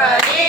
Yeah.